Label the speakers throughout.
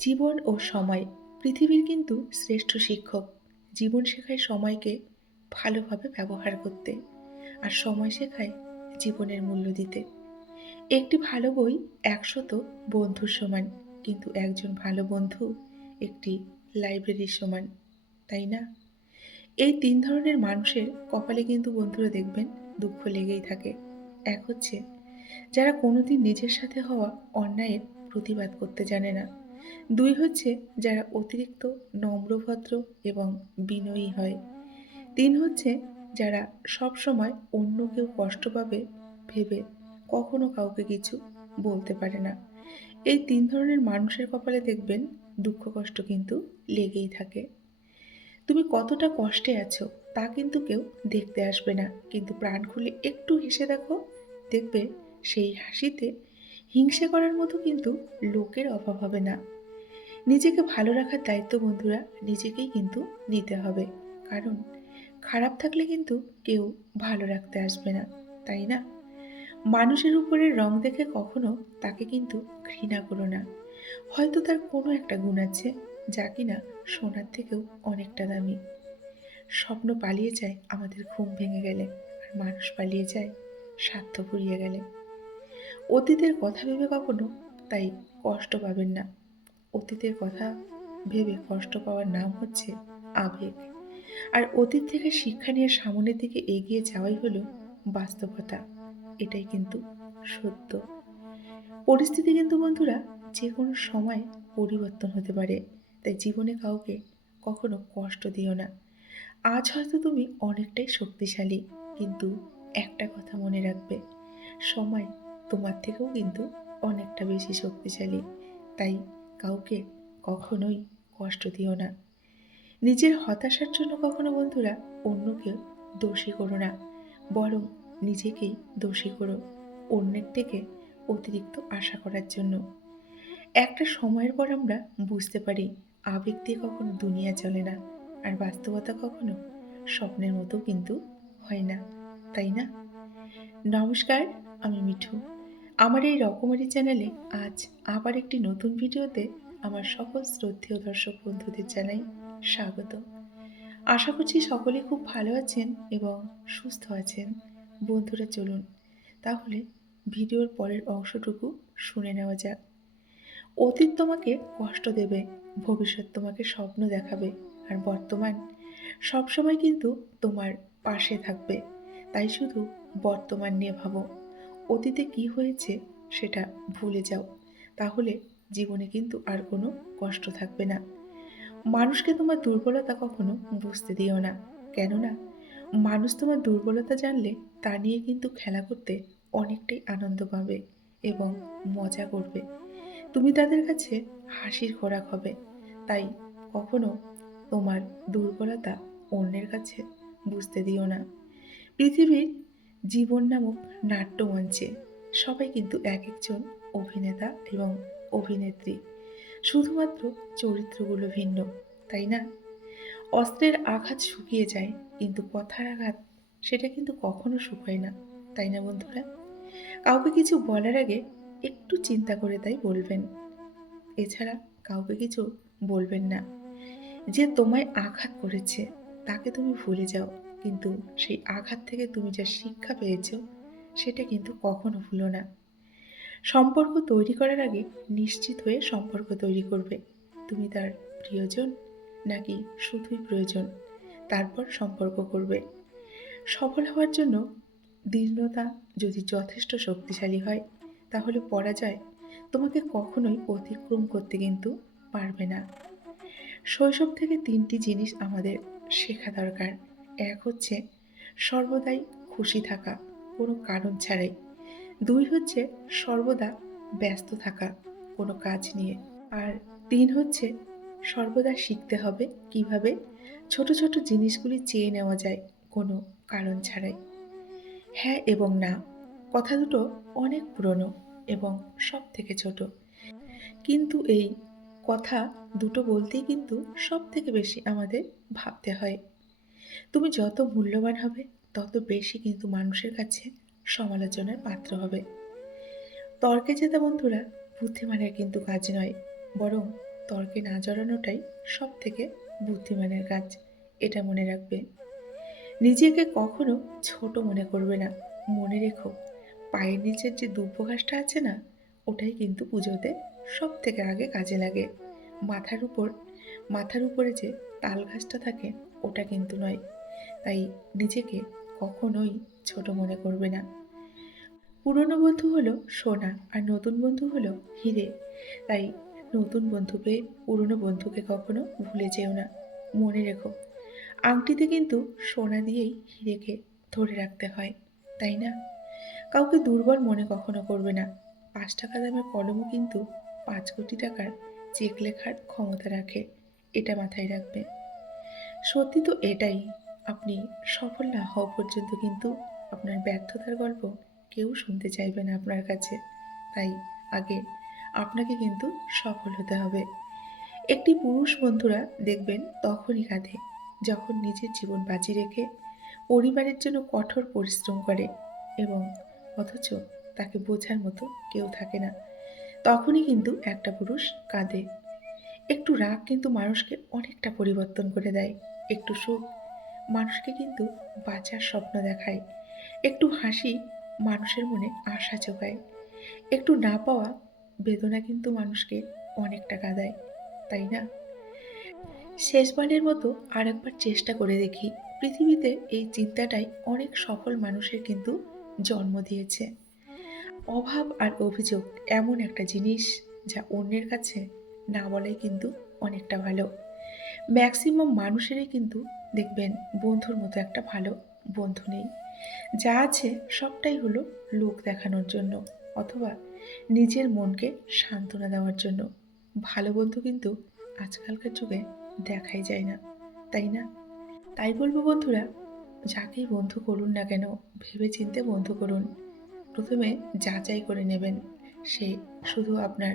Speaker 1: জীবন ও সময় পৃথিবীর কিন্তু শ্রেষ্ঠ শিক্ষক। জীবন শেখায় সময়কে ভালোভাবে ব্যবহার করতে আর সময় শেখায় জীবনের মূল্য দিতে। একটি ভালো বই একশত বন্ধুর সমান, কিন্তু একজন ভালো বন্ধু একটি লাইব্রেরির সমান, তাই না? এই তিন ধরনের মানুষের কপালে কিন্তু বন্ধুরা দেখবেন দুঃখ লেগেই থাকে। এক হচ্ছে, যারা কোনোদিন নিজের সাথে হওয়া অন্যায়ের প্রতিবাদ করতে জানে না। দুই হচ্ছে যারা অতিরিক্ত নম্রভদ্র এবং বিনয়ী হয়। তিন হচ্ছে যারা সব সময় অন্য কেউ কষ্ট পাবে ভেবে কখনো কাউকে কিছু বলতে পারে না। এই তিন ধরনের মানুষের কপালে দেখবেন দুঃখ কষ্ট কিন্তু লেগেই থাকে। তুমি কতটা কষ্টে আছো তা কিন্তু কেউ দেখতে আসবে না, কিন্তু প্রাণ খুলে একটু হেসে দেখো, দেখবে সেই হাসিতে হিংসে করার মতো কিন্তু লোকের অভাব হবে না। নিজেকে ভালো রাখার দায়িত্ব বন্ধুরা নিজেকেই কিন্তু নিতে হবে। কারণ খারাপ থাকলে কিন্তু কেউ ভালো রাখতে আসবে না, তাই না? মানুষের উপরে রং দেখে কখনো তাকে কিন্তু ঘৃণা করো না। হয়তো তার কোনো একটা গুণ আছে যা কিনা সোনার থেকেও অনেকটা দামি। স্বপ্ন পালিয়ে যায় আমাদের ঘুম ভেঙে গেলে, আর মানুষ পালিয়ে যায় স্বার্থ ফুরিয়ে গেলে। অতীতের কথা ভেবে কখনো তাই কষ্ট পাবেন না। অতীতের কথা ভেবে কষ্ট পাওয়ার নাম হচ্ছে আবেগ। আর অতীত থেকে শিক্ষা নিয়ে সামনের দিকে এগিয়ে যাওয়াই হলো বাস্তবতা। এটাই কিন্তু সত্য। পরিস্থিতি কিন্তু বন্ধুরা যে কোনো সময় পরিবর্তন হতে পারে, তাই জীবনে কাউকে কখনো কষ্ট দিও না। আজ হয়তো তুমি অনেকটাই শক্তিশালী, কিন্তু একটা কথা মনে রাখবে, সময় তোমার থেকেও কিন্তু অনেকটা বেশি শক্তিশালী। তাই কাউকে কখনোই কষ্ট দিও না। নিজের হতাশার জন্য কখনো বন্ধুরা অন্যকে দোষী করো না, বরং নিজেকেই দোষী করো অন্যের থেকে অতিরিক্ত আশা করার জন্য। একটা সময়ের পর আমরা বুঝতে পারি আবেগ দিয়ে কখনো দুনিয়া চলে না, আর বাস্তবতা কখনো স্বপ্নের মতো কিন্তু হয় না, তাই না? নমস্কার, আমি মিঠু। আমার এই রকমারি চ্যানেলে আজ আবার একটি নতুন ভিডিওতে আমার সকল শ্রদ্ধেয় দর্শক বন্ধুদের জানাই স্বাগত। আশা করছি সকলে খুব ভালো আছেন এবং সুস্থ আছেন। বন্ধুরা, চলুন তাহলে ভিডিওর পরের অংশটুকু শুনে নেওয়া যাক। অতীত তোমাকে কষ্ট দেবে, ভবিষ্যৎ তোমাকে স্বপ্ন দেখাবে আর বর্তমান সবসময় কিন্তু তোমার পাশে থাকবে। তাই শুধু বর্তমান নিয়ে ভাবো। অতীতে কি হয়েছে সেটা ভুলে যাও। তাহলে জীবনে কিন্তু আর কোনো কষ্ট থাকবে না। মানুষকে তোমার দুর্বলতা কখনো বুঝতে দিও না। কেননা, মানুষ তোমার দুর্বলতা জানলে তা নিয়ে কিন্তু খেলা করতে অনেকটাই আনন্দ পাবে এবং মজা করবে। তুমি তাদের কাছে হাসির খোরাক হবে। তাই কখনো তোমার দুর্বলতা অন্যের কাছে বুঝতে দিও না। পৃথিবীর জীবন নামক নাট্যমঞ্চে সবাই কিন্তু এক একজন অভিনেতা এবং অভিনেত্রী। শুধুমাত্র চরিত্রগুলো ভিন্ন, তাই না? অস্ত্রের আঘাত শুকিয়ে যায়, কিন্তু কথার আঘাত সেটা কিন্তু কখনো শুকায় না, তাই না বন্ধুরা? কাউকে কিছু বলার আগে একটু চিন্তা করে তাই বলবেন। এছাড়া কাউকে কিছু বলবেন না। যে তোমায় আঘাত করেছে, তাকে তুমি ভুলে যাও। কিন্তু সেই আঘাত থেকে তুমি যা শিক্ষা পেয়েছ, সেটা কিন্তু কখনো ভুলো না। সম্পর্ক তৈরি করার আগে নিশ্চিত হয়ে সম্পর্ক তৈরি করবে। তুমি তার প্রিয়জন নাকি শুধুই প্রয়োজন? তারপর সম্পর্ক করবে। সফল হওয়ার জন্য দীর্ণতা যদি যথেষ্ট শক্তিশালী হয়, তাহলে পরাজয় তোমাকে কখনোই অতিক্রম করতে কিন্তু পারবে না। শৈশব থেকে তিনটি জিনিস আমাদের শেখা দরকার। এক হচ্ছে সর্বদাই খুশি থাকা, কোনো কারণ ছাড়াই। দুই হচ্ছে সর্বদা ব্যস্ত থাকা, কোনো কাজ নিয়ে। আর তিন হচ্ছে সর্বদা শিখতে হবে কীভাবে ছোট ছোট জিনিসগুলি চেয়ে নেওয়া যায়, কোনো কারণ ছাড়াই। হ্যাঁ এবং না, কথা দুটো অনেক পুরনো এবং সব থেকে ছোট। কিন্তু এই কথা দুটো বলতেই কিন্তু সব থেকে বেশি আমাদের ভাবতে হয়। তুমি যত মূল্যবান হবে, তত বেশি কিন্তু মানুষের কাছে সমালোচনার পাত্র হবে। তর্কে যেতে বন্ধুরা, বুদ্ধিমানের কিন্তু কাজ নয়, বরং তর্কে না জড়ানোটাই সব থেকে বুদ্ধিমানের কাজ, এটা মনে রাখবে। নিজেকে কখনো ছোট মনে করবে না, মনে রেখো, পায়ের নিচের যে দুব্ব আছে না, ওটাই কিন্তু পুজোতে সব থেকে আগে কাজে লাগে। মাথার উপর, মাথার উপরে যে তাল গাছটা থাকে ওটা কিন্তু নয়। তাই নিজেকে কখনোই ছোট মনে করবে না। পুরনো বন্ধু হলো সোনা আর নতুন বন্ধু হলো হিরে। তাই নতুন বন্ধু পেয়ে পুরনো বন্ধুকে কখনো ভুলে যেও না। মনে রেখো, আংটিতে কিন্তু সোনা দিয়েই হিরেকে ধরে রাখতে হয়, তাই না? কাউকে দুর্বল মনে কখনো করবে না। পাঁচ টাকা দামের কলমও কিন্তু পাঁচ কোটি টাকার চেক লেখার ক্ষমতা রাখে, এটা মাথায় রাখবে। সত্যি তো এটাই, আপনি সফল না হওয়া পর্যন্ত কিন্তু আপনার ব্যর্থতার গল্প কেউ শুনতে চাইবে না আপনার কাছে। তাই আগে আপনাকে কিন্তু সফল হতে হবে। একটি পুরুষ বন্ধুরা দেখবেন তখনই কাঁধে যখন নিজের জীবন বাজি রেখে পরিবারের জন্য কঠোর পরিশ্রম করে এবং অথচ তাকে বোঝার মতো কেউ থাকে না। তখনই কিন্তু একটা পুরুষ কাঁদে। একটু রাগ কিন্তু মানুষকে অনেকটা পরিবর্তন করে দেয়। একটু সুখ, মানুষকে কিন্তু বাঁচার স্বপ্ন দেখায়। একটু হাসি মানুষের মনে আশা জোগায়। একটু না পাওয়া বেদনা কিন্তু মানুষকে অনেকটা কাঁদায়, তাই না? শেষবারের মতো আরেকবার চেষ্টা করে দেখি, পৃথিবীতে এই চিন্তাটাই অনেক সফল মানুষের কিন্তু জন্ম দিয়েছে। অভাব আর অভিযোগ এমন একটা জিনিস যা অন্যের কাছে না বলাই কিন্তু অনেকটা ভালো। ম্যাক্সিমাম মানুষেরই কিন্তু দেখবেন বন্ধুর মতো একটা ভালো বন্ধু নেই। যা আছে সবটাই হলো লোক দেখানোর জন্য অথবা নিজের মনকে সান্ত্বনা দেওয়ার জন্য। ভালো বন্ধু কিন্তু আজকালকার যুগে দেখাই যায় না, তাই না? তাই বলব বন্ধুরা, যাকেই বন্ধু করুন না কেন ভেবে চিনতে বন্ধু করুন। প্রথমে যাচাই করে নেবেন, সে শুধু আপনার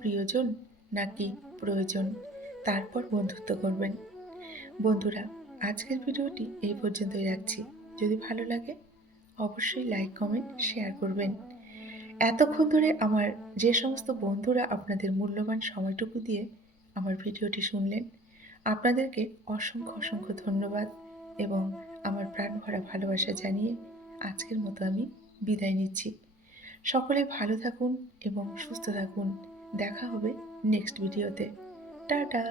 Speaker 1: প্রিয়জন নাকি প্রয়োজন? তারপর বন্ধুত্ব করবেন। বন্ধুরা, আজকের ভিডিওটি এই পর্যন্তই রাখছি। যদি ভালো লাগে, অবশ্যই লাইক কমেন্ট শেয়ার করবেন। এতক্ষণ ধরে আমার যে সমস্ত বন্ধুরা আপনাদের মূল্যবান সময়টুকু দিয়ে আমার ভিডিওটি শুনলেন, আপনাদেরকে অসংখ্য অসংখ্য ধন্যবাদ এবং আমার প্রাণ ভরা ভালোবাসা জানিয়ে আজকের মতো আমি বিদায় নিচ্ছি। সকলে ভালো থাকুন এবং সুস্থ থাকুন। দেখা হবে নেক্সট ভিডিওতে টাটা।